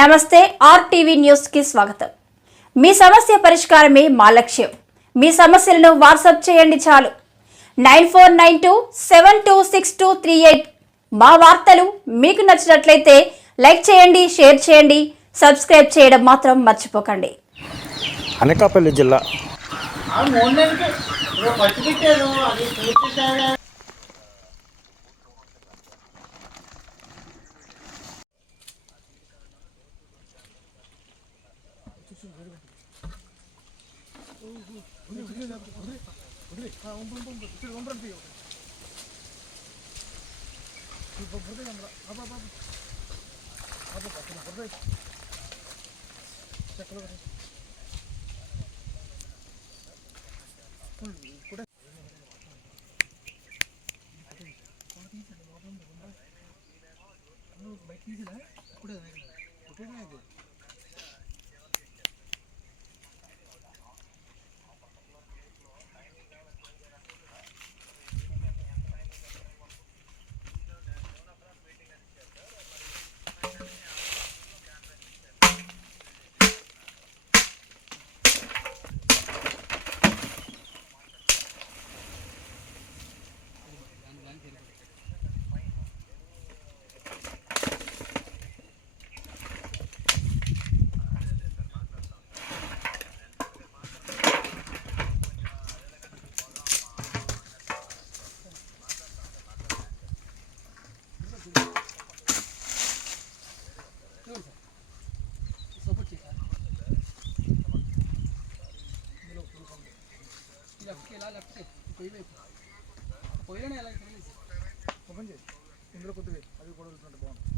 నమస్తే RTV news కి స్వాగతం. మీ సమస్య పరిష్కారమే మా లక్ష్యం. మీ సమస్యలను వాట్సాప్ చేయండి చాలు. 9492726238. మా వార్తలు మీకు నచ్చినట్లయితే లైక్ చేయండి, షేర్ చేయండి, సబ్స్క్రైబ్ చేయడం మాత్రం మర్చిపోకండి. అనకాపల్లి జిల్లా ఓపెన్ చేసి ఇందులో కొద్దిగా అది కూడా బాగుంది.